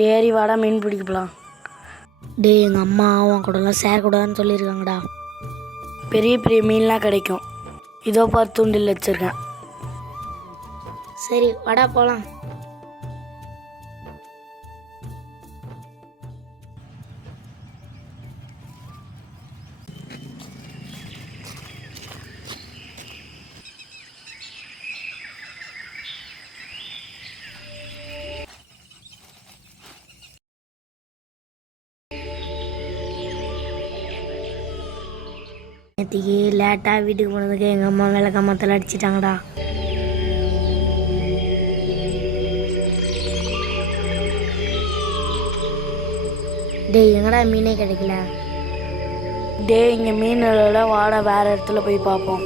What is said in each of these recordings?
டேரி வாடா மீன் பிடிக்க போகலாம். டே எங்கள் அம்மா அவன் கூடலாம் சேரக்கூடாதுன்னு சொல்லியிருக்காங்கடா. பெரிய பெரிய மீன்லாம் கிடைக்கும். இதோ பார்த்து தூண்டில் வச்சுருக்கேன். சரி வாடா போகலாம். நேற்றுக்கு லேட்டாக வீட்டுக்கு போனதுக்கு எங்கள் அம்மா விளக்கமத்தில் அடிச்சிட்டாங்கடா. டேய் எங்கடா மீனே கிடைக்கல. இங்கே மீன் வாடா வேறு இடத்துல போய் பார்ப்போம்.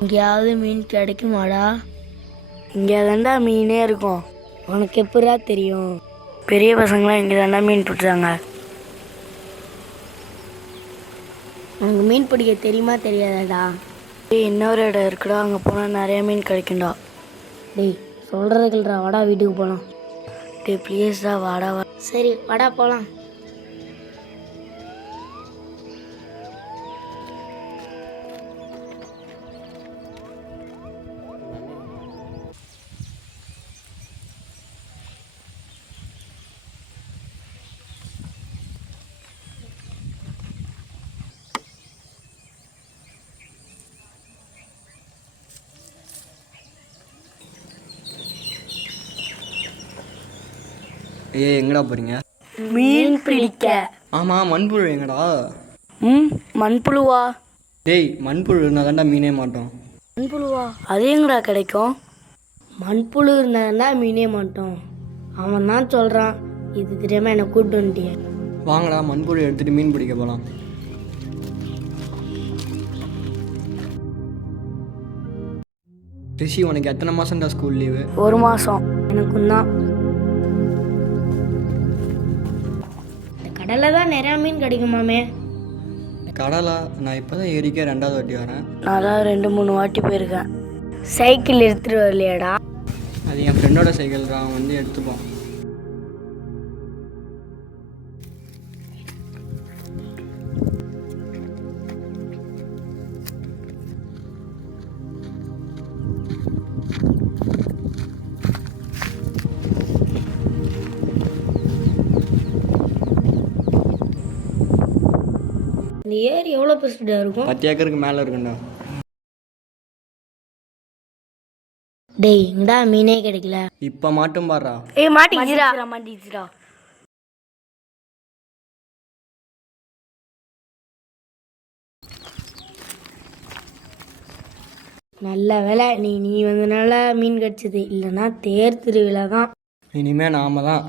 எங்கேயாவது மீன் கிடைக்குமாடா? இங்கே தாண்டா மீனே இருக்கும். உனக்கு எப்படா தெரியும்? பெரிய பசங்களாம் இங்கே தாண்டா மீன் பிடிச்சாங்க. உனக்கு மீன் பிடிக்க தெரியுமா தெரியாதாடா? இன்னொரு இடம் இருக்குடா, அங்கே போனால் நிறைய மீன் கிடைக்கும்டா. டேய் சொல்கிறதுக்குல்றா, வாடா வீட்டுக்கு போகலாம். ப்ளீஸ்டா வாடா. சரி வாடா போகலாம். எங்கடா போகிறீங்க? மீன் பிடிக்க. ஆமாம், மண்புழு எங்கடா? மண்புழுவா? டேய் மண்புழு இருந்தால் தாண்டா மீனே மாட்டோம். மண்புழுவா? அது எங்கடா கிடைக்கும்? மண்புழு இருந்தா மீனே மாட்டோம். அவன் தான் சொல்கிறான், இது தெரியாமல் என்னை கூப்பிட்டு வந்துட்டிய. வாங்கடா மண்புழு எடுத்துகிட்டு மீன் பிடிக்க போகலாம். ரிஷி உனக்கு எத்தனை மாதம்டா ஸ்கூல் லீவு? 1 மாதம். எனக்கும் தான். கடலில் தான் நிறையா மீன் கிடைக்குமாமே. கடலா? நான் இப்போ தான் ஏரிக்கே 2வது வாட்டி வரேன். நான் தான் 2-3 வாட்டி போயிருக்கேன். சைக்கிள் எடுத்துகிட்டு வரலையாடா? அது என் ஃப்ரெண்டோட சைக்கிள் தான், அவன் வந்து எடுத்துப்பான். இந்த ஏரி எவ்வளோ பெருசுடா இருக்கும்? 10 ஏக்கருக்கு மேலே இருக்குண்டா. டேய் இங்கடா மீனே கிடைக்கல. இப்போ மாட்டும் பாடுறா. மாட்டிக்கிச்சுடா. நல்ல வேலை நீ வந்தனால மீன் கிடைச்சது, இல்லைன்னா தேர் திருவிழா தான். இனிமேல் நாம தான்